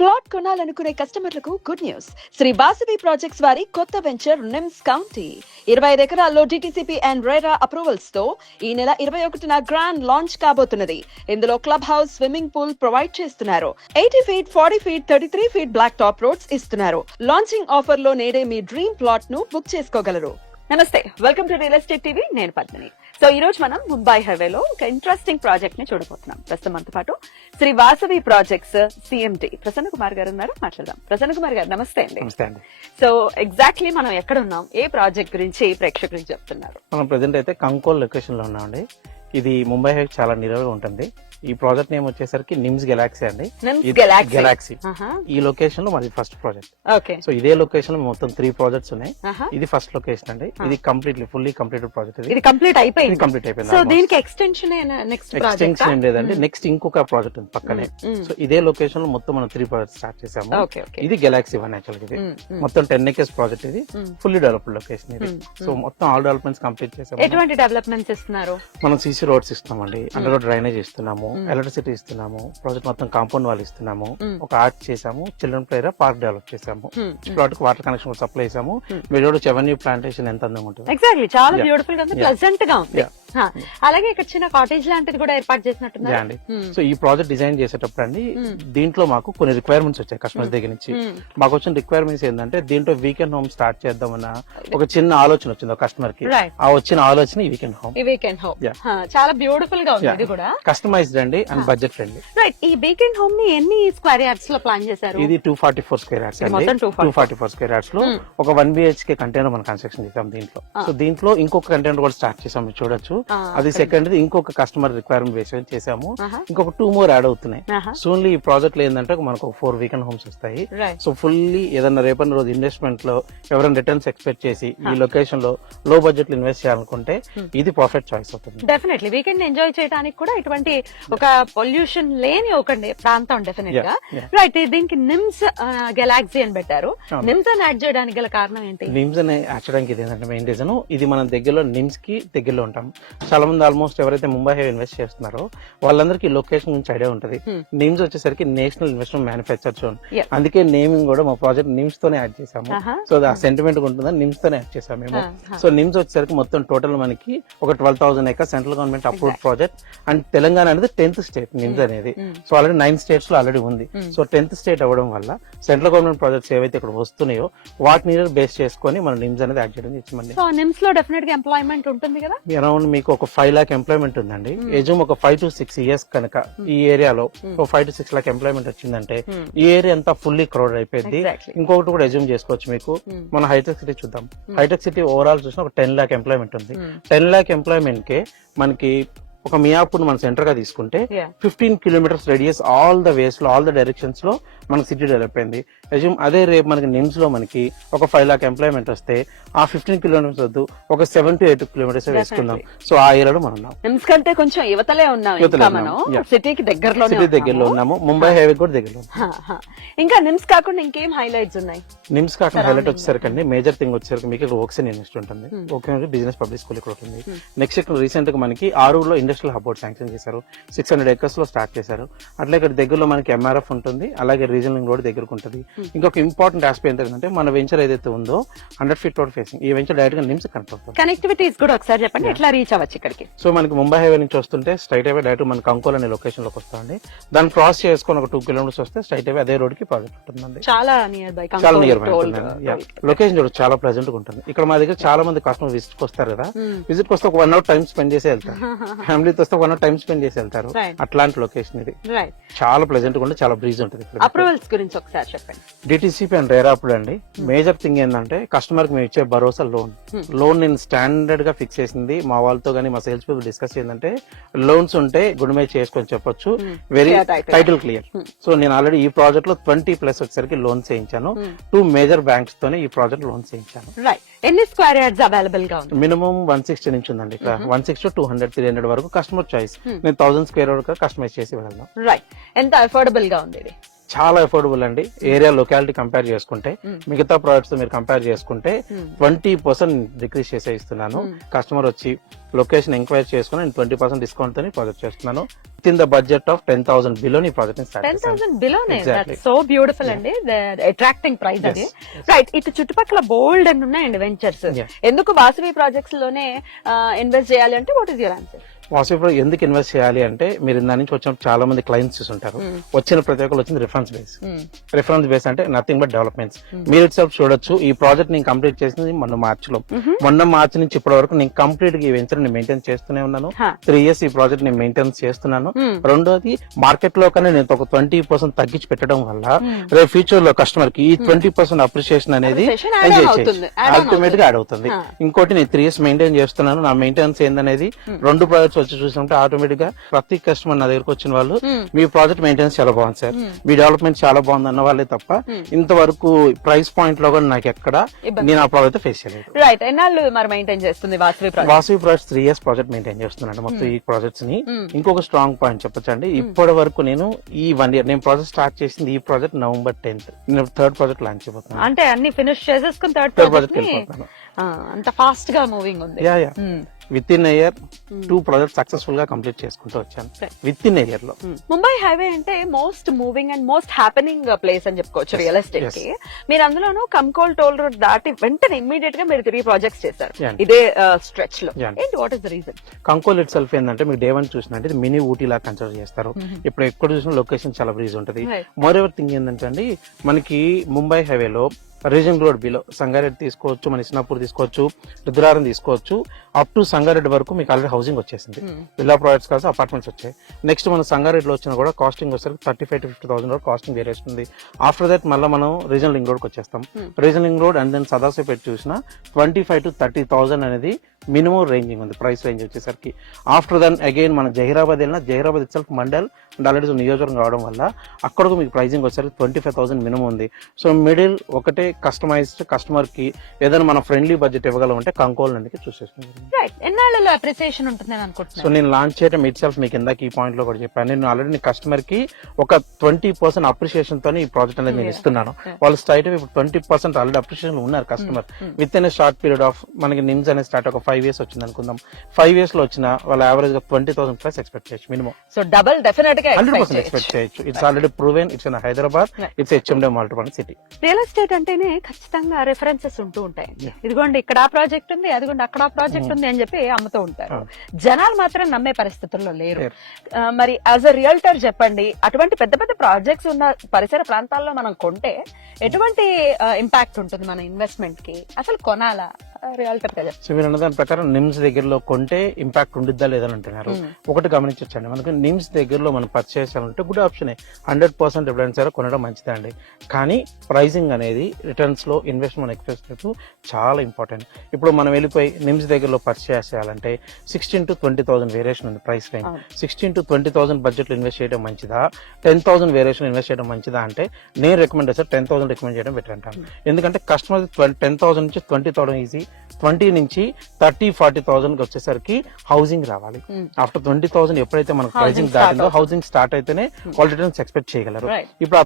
Plot కొనాలనుకునే కస్టమర్లకు good news. Shri Vasavi projects వారి కొత్త వెంచర్ నిమ్స్ కౌంటీ 25 ఎకరాల్లో డిటిసిపి అండ్ రెరా అప్రూవల్స్ తో ఈ నెల 21న గ్రాండ్ లాంచ్ కాబోతున్నది. ఇందులో club house, swimming pool provide చేస్తున్నారు. 80 feet, 40 feet, 33 feet black top roads ఇస్తున్నారు. లాంచింగ్ ఆఫర్ లో నేడే మీ డ్రీమ్ ప్లాట్ ను బుక్ చేసుకోగలరు. నమస్తే, welcome to real estate TV. నేను పద్మిని. సో ఈ రోజు మనం ముంబై హైవేలో ఒక ఇంట్రెస్టింగ్ ప్రాజెక్ట్ ని చూడబోతున్నాం. ప్రస్తుతం మనతో పాటు శ్రీ వాసవి ప్రాజెక్ట్స్ సిఎండి ప్రసన్న కుమార్ గారు ఉన్నారు. మాట్లాడదాం. ప్రసన్న కుమార్ గారు, నమస్తే అండి. నమస్తే అండి. సో ఎగ్జాక్ట్లీ మనం ఎక్కడ ఉన్నాం, ఏ ప్రాజెక్ట్ గురించి ప్రేక్షకులకు చెప్తున్నారు? మనం ప్రెసెంట్ అయితే కంకోల్ లొకేషన్ లో ఉన్నామండి. ఇది ముంబై హైవే చాలా నియర్గా ఉంటుంది. ఈ ప్రాజెక్ట్ నేమ్ వచ్చేసరికి నిమ్స్ గెలాక్సీ అండి. గెలాక్సీ ఈ లొకేషన్ లో మాది ఫస్ట్ ప్రాజెక్ట్. ఓకే. సో ఇదే లొకేషన్ లో మొత్తం 3 ప్రాజెక్ట్స్ ఉన్నాయి. ఇది ఫస్ట్ లొకేషన్ అండి. ఇది ఫుల్లీ కంప్లీటెడ్ ప్రాజెక్ట్. ఇది కంప్లీట్ అయిపోయింది. అయిపోయింది. సో దీనికి ఎక్స్టెన్షన్ ఎక్స్టెన్షన్ ఏం లేదండి. నెక్స్ట్ ఇంకొక ప్రాజెక్ట్ ఉంది పక్కనే. సో ఇదే లొకేషన్ లో మొత్తం మనం 3 ప్రాజెక్ట్ స్టార్ట్ చేసాము. ఇది గెలాక్సీ 1 యాక్చువల్. ఇది మొత్తం 10 acres ప్రాజెక్ట్. ఇది ఫుల్లీ డెవలప్డ్ లొకేషన్. ఇది సో మొత్తం ఆల్ డెవలప్మెంట్స్ కంప్లీట్ చేసాము. ఎటువంటి డెవలప్మెంట్స్ ఇస్తున్నారు? మనం సీసీ రోడ్స్ ఇస్తున్నామండి, అండర్ రోడ్ డ్రైనేజ్ ఇస్తున్నాము, ఎలక్ట్రిసిటీ ఇస్తున్నాము, ప్రాజెక్ట్ మొత్తం కాంపౌండ్ వాల్ ఇస్తున్నాము, ఒక ఆర్చ్ చేసాము, children play area, park develop చేసాము, ప్లాట్ కి వాటర్ కనెక్షన్ సప్లై చేసాము. మీరు చూడొచ్చు అవెన్యూ ప్లాంటేషన్ ఎంత అందంగా ఉంటుంది. ఎగ్జాక్ట్లీ, చాలా బ్యూటిఫుల్ గా ఉంది, ప్లెజెంట్ గా ఉంది. అలాగే ఇక్కడ చిన్న కాటేజ్ లాంటిది కూడా ఏర్పాటు చేసినట్టుంది. సో ఈ ప్రాజెక్ట్ డిజైన్ చేసేటప్పుడు అండి దీంట్లో మాకు కొన్ని రిక్వైర్మెంట్స్ వచ్చాయి కస్టమర్స్ దగ్గర నుంచి. మాకు వచ్చిన రిక్వైర్మెంట్స్ ఏంటంటే దీంట్లో వీకెండ్ హోమ్ స్టార్ట్ చేద్దామన్న ఒక చిన్న ఆలోచన వచ్చింది కస్టమర్ కి. ఆ వచ్చిన ఆలోచన ఈ వీకెండ్ హోమ్. చాలా బ్యూటిఫుల్ గా ఉంది. ఇది కూడా కస్టమైజ్డ్ అండి అండ్ బడ్జెట్ ఫ్రెండ్లీ. రైట్. ఈ వీకెండ్ హోమ్ ని ఎన్ని స్క్వేర్ యార్డ్స్ లో ప్లాన్ చేశారు? ఇది 244 స్క్వేర్ యార్డ్స్ అండి. 244 స్క్వేర్ యార్డ్స్ లో ఒక 1 BHK కంటైనర్ మనం కన్స్ట్రక్షన్ చేసాం దీంట్లో. సో దీంట్లో ఇంకొక కంటైనర్ కూడా స్టార్ట్ చేసాం, మీరు చూడొచ్చు. అది సెకండ్. ఇంకొక కస్టమర్ రిక్వైర్మెంట్ బేస్ చేసాము. ఇంకొక 2 more యాడ్ అవుతున్నాయి. సూన్లీ ఈ ప్రాజెక్ట్ లో ఏంటంటే మనకు 4 వీకెండ్ హోమ్స్ వస్తాయి. సో ఫుల్లీ ఏదైనా రేపటి రోజు ఇన్వెస్ట్మెంట్ లో ఎవరైనా రిటర్న్స్ ఎక్స్పెక్ట్ చేసి ఈ లొకేషన్ లో లో బడ్జెట్ లో ఇన్వెస్ట్ చేయాలనుకుంటే ఇది పర్ఫెక్ట్ చాయిస్ అవుతుంది. డెఫినెట్లీ వీకెండ్ ఎంజాయ్ చేయడానికి కూడా ఇటువంటి ఒక పొల్యూషన్ లేని ఒక ప్రాంతం డెఫినెట్ గా. రైట్. దీనికి నిమ్స్ గెలాక్సీ అని పెట్టారు. నిమ్స్ అని యాడ్ చేయడానికి గల కారణం ఏంటి? నిమ్స్ అని యాడ్ చేయడానికి ఇది ఏంటంటే మెయిన్ రీజన్, ఇది మనం దగ్గరలో నిమ్స్ కి దగ్గరలో ఉంటాం. చాలా మంది ఆల్మోస్ట్ ఎవరైతే ముంబై హైవే ఇన్వెస్ట్ చేస్తున్నారో వాళ్ళందరికీ లొకేషన్ గురించి ఐడియా ఉంటుంది. నిమ్స్ వచ్చేసరికి నేషనల్ ఇన్వెస్ట్మెంట్ మ్యానుఫ్యాక్చర్ జోన్. అందుకే నేమింగ్ కూడా మా ప్రాజెక్ట్ నిమ్స్ తోనే యాడ్ చేసాము. సో ఆ సెంటిమెంట్ ఉంటుందని నిమ్స్ తోనే యాడ్ చేసాము మేము. సో నిమ్స్ వచ్చేసరికి మొత్తం టోటల్ మనకి ఒక 12,000 acres central government approved project. And Telangana అనేది 10th స్టేట్ నిమ్స్ అనేది. సో ఆల్రెడీ 9 states లో ఆల్రెడీ ఉంది. సో 10th స్టేట్ అవ్వడం వల్ల సెంట్రల్ గవర్నమెంట్ ప్రాజెక్ట్స్ ఏవైతే ఇక్కడ వస్తున్నాయో వాటిని బేస్ చేసుకొని మనం నిమ్స్ అనేది యాడ్ చేయడం ఇచ్చామండి. సో నిమ్స్ లో డెఫినెట్ గా ఎంప్లాయ్మెంట్ ఉంటుంది కదా? అరౌండ్ మీకు ఒక 5 lakh ఎంప్లాయ్మెంట్ ఉందండి. ఎజూమ్ ఒక 5 to 6 years కనుక ఈ ఏరియాలో 5 to 6 lakh ఎంప్లాయ్మెంట్ వచ్చిందంటే ఈ ఏరియా అంతా ఫుల్లీ క్రౌడ్ అయిపోయింది. ఇంకొకటి కూడా ఎజూమ్ చేసుకోవచ్చు మీకు. మన హైటెక్ సిటీ చూద్దాం. హైటెక్ సిటీ ఓవరాల్ చూసిన ఒక 10 lakh ఎంప్లాయ్మెంట్ ఉంది. 10 lakh ఎంప్లాయ్మెంట్ కే మనకి ఒక మియాపూర్ మన సెంటర్ గా తీసుకుంటే 15 kilometers radius all the ways లో ఆల్ ద డైరెక్షన్స్ లో మనకి సిటీ డెవలప్ అయింది. అదే రేపు మనకి నిమ్స్ లో మనకి ఒక 5 lakh ఎంప్లాయ్మెంట్ వస్తే ఆ 15 kilometers వద్దు ఒక 7 to 8 kilometers వేసుకుందాం. సో ఆ ఏరియాలో మనం ఉన్నాం. నిమ్స్ కంటే కొంచెం యువతలే ఉన్నాం. సిటీకి దగ్గరలో ఉన్నాము. ముంబై హైవే కూడా దగ్గరలో. ఇంకా నిమ్స్ కాకుండా ఇంకేం హైలైట్స్ ఉన్నాయి? నిమ్స్ కాకుండా హైలైట్ వచ్చేసరికి అండి మేజర్ థింగ్ వచ్చేసరికి మీకు ఓక్సన్ యూనివర్సిటీ ఉంటుంది. ఓకే, బిజినెస్ పబ్లిక్ స్కూల్ ఇక్కడ ఉంటుంది. నెక్స్ట్ ఇక్కడ రీసెంట్ గా మనకి ఆరూరులో ఇండస్ట్రియల్ హబ్ శాంక్షన్ చేశారు. 600 acres లో స్టార్ట్ చేశారు. అట్లా ఇక్కడ దగ్గరలో మనకి MRF ఉంటుంది. అలాగే రీజనల్ రోడ్ దగ్గరకు ఉంటుంది. ఇంకొక ఇంపార్టెంట్ ఆస్పెక్ట్ ఏంటంటే మన వెంచర్ ఏదైతే ఉందో 100 feet రోడ్ ఫేసింగ్. ఈ వెంచర్ డైరెక్ట్ గా నిమ్స్ కనెక్ట్ అవుతుంది. కనెక్టివిటీస్ కూడా ఒకసారి చెప్పండి, ఎట్లా రీచ్ అవ్వచ్చు ఇక్కడికి? సో మనకి ముంబై హైవే నుంచి వస్తుంటే స్ట్రైట్ అవే డైరెక్ట్ మన కంకోల్ అనే లొకేషన్ లోకి వస్తుంది. దాన్ని క్రాస్ చేసుకొని ఒక 2 kilometers వస్తే స్ట్రైట్ అవే అదే రోడ్ కి ప్రాజెక్ట్ ఉంటుందండి. చాలా నియర్ బై లొకేషన్ చూడ చాలా ప్రెజెంట్ గా ఉంటుంది. ఇక్కడ మా దగ్గర చాలా మంది కస్టమర్ విజిట్ కి వస్తారు కదా. విజిట్ కి వస్తే ఒక 1 hour టైం స్పెండ్ చేసి వెళ్తారు. ఫ్యామిలీతో వస్తే 1 hour టైం స్పెండ్ చేసి వెళ్తారు. అట్లాంటి లొకేషన్ ఇది. చాలా ప్లెజెంట్ గా చాలా బ్రీజ్ ఉంటుంది. అప్రూవల్స్ గురించి ఒకసారి చెప్పండి. డిటిసిపి అండ్ రేరా అప్పుడు అండి మేజర్ థింగ్ ఏంటంటే కస్టమర్ కి మేము ఇచ్చే భరోసా లోన్ నేను స్టాండర్డ్ గా ఫిక్స్ చేసింది. మా వాళ్ళతో గానీ మా సేల్స్ పీపుల్ డిస్కస్ ఏంటంటే లోన్స్ ఉంటే గుణమే చేసుకొని చెప్పొచ్చు. Very title clear. సో నేను ఆల్రెడీ ఈ ప్రాజెక్ట్ లో 20+ వచ్చేసరికి లోన్స్ చేయించాను. 2 major బ్యాంక్స్ తోనే ఈ ప్రాజెక్ట్ లోన్స్ చేయించాను. ఎన్ని స్క్వేర్ యార్డ్స్ అవైలబుల్ గా ఉంది? మినిమం 160 నుంచి ఉందండి. ఇక్కడ 160 to 200, 300 వరకు కస్టమర్ చాయిస్. నేను 1000 square వరకు కస్టమైజ్ చేసి వెళ్ళాను. రైట్. ఎంత అఫోర్డబుల్ గా ఉంది ఇది? చాలా అఫోర్డబుల్ అండి. ఏరియా లొకాలిటీ కంపేర్ చేసుకుంటే మిగతా ప్రొడక్ట్స్ మీరు కంపేర్ చేసుకుంటే 20% డిక్రీస్ చేసే ఇస్తున్నాను. కస్టమర్ వచ్చి లొకేషన్ ఎంక్వైరీ చేసుకుని నేను 20% డిస్కౌంట్ తో ప్రాజెక్ట్ చేస్తున్నాను. Within the budget of 10,000 below ఈ ప్రాజెక్ట్ స్టార్ట్ 10,000 బిలోనే. Exactly. సో బ్యూటిఫుల్ అండి, అట్రాక్టింగ్ ప్రైస్ అది. రైట్, ఇటు చుట్టుపక్కల బోల్డ్ అని ఉన్నాయండి వెంచర్స్. Yeah. ఎందుకు వాసవి ప్రాజెక్ట్స్ లోనే ఇన్వెస్ట్ చేయాలి అంటే what is your answer? Vasavi ఎందుకు ఇన్వెస్ట్ చేయాలి అంటే, మీరు దాని నుంచి వచ్చిన చాలా మంది క్లయింట్స్ చూసుంటారు. వచ్చిన ప్రతి ఒక్కరు వచ్చింది రిఫరెన్స్ బేస్. రిఫరెన్స్ బేస్ అంటే నథింగ్ బట్ డెవలప్మెంట్స్. మీరు ఇట్ సెల్ఫ్ చూడొచ్చు, ఈ ప్రాజెక్ట్ నేను కంప్లీట్ చేసింది మొన్న మార్చిలో. మొన్న మార్చి నుంచి ఇప్పటి వరకు నేను కంప్లీట్ గా ఈ వెంచర్ ని మెయింటైన్ చేస్తూనే ఉన్నాను. 3 years ఈ ప్రాజెక్ట్ నేను మెయింటైన్ చేస్తున్నాను. రెండోది, మార్కెట్ లో కన్నా నేను ఒక 20% తగ్గించి పెట్టడం వల్ల రేపు ఫ్యూచర్ లో కస్టమర్ కి ఈ 20% అప్రిషియేషన్ అనేది అల్టిమేట్ గా యాడ్ అవుతుంది. ఇంకోటి, నేను 3 years మెయింటైన్ చేస్తున్నాను. నా మెయింటెనెన్స్ ఏందనేది 2 ప్రాజెక్ట్స్ వచ్చి చూస్తుంటే ఆటోమేటిక్ గా ప్రతి కస్టమర్ నా దగ్గరకు వచ్చిన వాళ్ళు, మీ ప్రాజెక్ట్ మెయింటెనెన్స్ చాలా బాగుంది సార్, మీ డెవలప్మెంట్ చాలా బాగుంది అన్న వాళ్ళే తప్ప ఇంతవరకు ప్రైస్ పాయింట్ లో కూడా నాకు ఎక్కడ నేను ఆ ప్రాజెక్ట్ ఫేస్ చేయలేదు. రైట్, ఎన్నాళ్ళు మరి మెయింటైన్ చేస్తుంది Vasavi project? Vasavi project 3 years project maintain చేస్తున్నాను మొత్తం ఈ ప్రాజెక్ట్స్ ని. ఇంకొక స్ట్రాంగ్ పాయింట్ చెప్పొచ్చండి, ఇప్పటి వరకు నేను ఈ 1 year నేను ప్రాజెక్ట్ స్టార్ట్ చేసింది, ఈ ప్రాజెక్ట్ November 10th నేను 3rd ప్రాజెక్ట్ లాంచ్ చేయబోతున్నాను. అంటే అన్ని ఫినిష్ చేసేసుకుని థర్డ్ ప్రాజెక్ట్ ప్రాజెక్ట్ వెళ్ళిపోతాను. అంత ఫాస్ట్ గా మూవింగ్ ఉంది. With in year 2 project successful గా కంప్లీట్ చేసుకుంటూ వచ్చాను విత్ ఇన్ ఇయర్ లో. ముంబై హైవే అంటే most moving and most happening place అని చెప్పుకోవచ్చు రియల్ ఎస్టేట్ కి. మీరు అందులోనూ కంకోల్ టోల్ రోడ్ దాటి వెంటనే ఇమ్మీడియట్ గా మీరు 3 ప్రాజెక్ట్స్ చేశారు ఇదే స్ట్రెచ్ లో. ఏంటి, what is the reason? Kankol it self ఏంటంటే, మీకు డే 1 చూసినట్టు ఇది మినీ ఊటీ లా కన్సిడర్ చేస్తారు. ఇప్పుడు ఎక్కడ చూసిన లొకేషన్ చాలా బ్రీజ్ ఉంటుంది. మోర్ ఎవర్ థింగ్ ఏంటంటే అండి, మనకి ముంబై హైవేలో రీజనల్ రోడ్ బిలో సంగారెడ్డి తీసుకోవచ్చు, మన ఇస్నాపూర్ తీసుకోవచ్చు, రుద్రారం తీసుకోవచ్చు, అప్ టు సంగారెడ్డి వరకు మీకు ఆల్రెడీ హౌసింగ్ వచ్చేసింది. విల్లా ప్రాజెక్ట్స్ కాదు, అపార్ట్మెంట్స్ వచ్చాయి. నెక్స్ట్ మన సంగారెడ్డిలో వచ్చినా కూడా కాస్టింగ్ వచ్చేసరికి 35,000 to 50,000 వరకు కాస్టింగ్ వేరియేషన్ ఉంది. ఆఫ్టర్ దట్ మళ్ళీ మనం రీజనల్ రింగ్ రోడ్కి వచ్చేస్తాం. Regional ring road and then Sadasivpet చూసినా 25,000 to 30,000 అనేది మినిమం రేంజింగ్ ఉంది ప్రైస్ రేంజ్ వచ్చేసరికి. ఆఫ్టర్ దెన్ అగైన్ మన జహీరాబాద్ వెళ్ళినా, Zaheerabad itself mandal and already నియోజకవర్గం కావడం వల్ల అక్కడకు మీకు ప్రైసింగ్ వచ్చేసరికి 25,000 మినిమం ఉంది. సో మిడిల్ ఒకటే కస్టమైజ్డ్ కస్టమర్ కి ఏదైనా మన ఫ్రెండ్లీ బడ్జెట్ ఇవ్వగలం అంటే కంకోల్ నుండి చూసేసుకుంటాం. ఎన్నాళ్ళలో అప్రిసియేషన్ ఉంటుంది అనుకుంటున్నాను. సో నేను లాంచ్ చేయడం ఇట్ సెల్ఫ్ మీకు ఇందాక ఈ పాయింట్ లో కూడా చెప్పాను, నేను ఆల్రెడీ కస్టమర్ కి ఒక 20% అప్రిసియేషన్ తో ఈ ప్రాజెక్ట్ అనేది నేను ఇస్తున్నాను. వాళ్ళు స్ట్రైట్ ఇప్పుడు 20% ఆల్రెడీ అప్రిసియేషన్ ఉన్నారు customer. With in short period of మనకి నిమ్స్ అనేది స్టార్ట్ ఒక 5 years వచ్చింది అనుకుందాం. 5 years లో వచ్చిన వాళ్ళ యావరేజ్ గా 20,000 ప్లస్ ఎక్స్పెక్ట్ చేయొచ్చు మినిమం. సో డబుల్ డెఫినెట్ గా 100% ఎక్స్పెక్ట్ చేయొచ్చు. It's already proven. It's in Hyderabad, it's HMD multiple city. Real estate అంటేనే ఖచ్చితంగా రెఫరెన్సెస్ ఉంటూ ఉంటాయి. ఇదిగోండి ఇక్కడ ఆ ప్రాజెక్ట్ ఉంది, అదిగోండి అక్కడ ఆ ప్రాజెక్ట్ ఉంది అని చెప్పి అమ్ముతూ ఉంటారు. జనాలు మాత్రం నమ్మే పరిస్థితుల్లో లేరు. మరి యాజ్ అ రియల్టర్ చెప్పండి, అటువంటి పెద్ద పెద్ద ప్రాజెక్ట్స్ ఉన్న పరిసర ప్రాంతాల్లో మనం కొంటే ఎటువంటి ఇంపాక్ట్ ఉంటుంది మన ఇన్వెస్ట్మెంట్ కి? అసలు కొనాలా రియల్టర్ గా? సో మీరు అన్న దాని ప్రకారం నిమ్స్ దగ్గరలో కొంటే ఇంపాక్ట్ ఉండిద్దా లేదని అంటున్నారు. ఒకటి గమనించండి, మనకు నిమ్స్ దగ్గరలో మనం పర్చేస్ చేయాలంటే గుడ్ ఆప్షన్ 100% ఎప్పుడైనా సరే కొనడం మంచిదే అండి. కానీ ప్రైసింగ్ అనేది రిటర్న్స్ లో ఇన్వెస్ట్మెంట్ ఎక్స్పెక్ట్ చాలా ఇంపార్టెంట్. ఇప్పుడు మనం వెళ్ళిపోయి నిమ్స్ దగ్గరలో పర్చేస్ చేయాలంటే 16,000 to 20,000 వేరియేషన్ ఉంది ప్రైస్ రేంజ్. 16,000 to 20,000 బడ్జెట్ లో ఇన్వెస్ట్ చేయడం మంచిదా, 10,000 వేరియేషన్ ఇన్వెస్ట్ చేయడం మంచిదా అంటే నేను రికమెండ్ చేస్తాను 10,000 రికమెండ్ చేయడం బెటర్ అంటాను. ఎందుకంటే కస్టమర్ 10,000 నుంచి 20,000 ఈజీ, 20 నుంచి 30-40,000 వచ్చేసరికి హౌసింగ్ రావాలి. ఆఫ్టర్ 20,000 ఎప్పుడైతే మనకు ప్రైసింగ్ దాటిందో హౌసింగ్ స్టార్ట్ అయితేనే వాళ్ళు రిటర్న్స్ ఎక్స్పెక్ట్ చేయగలరు. ఇప్పుడు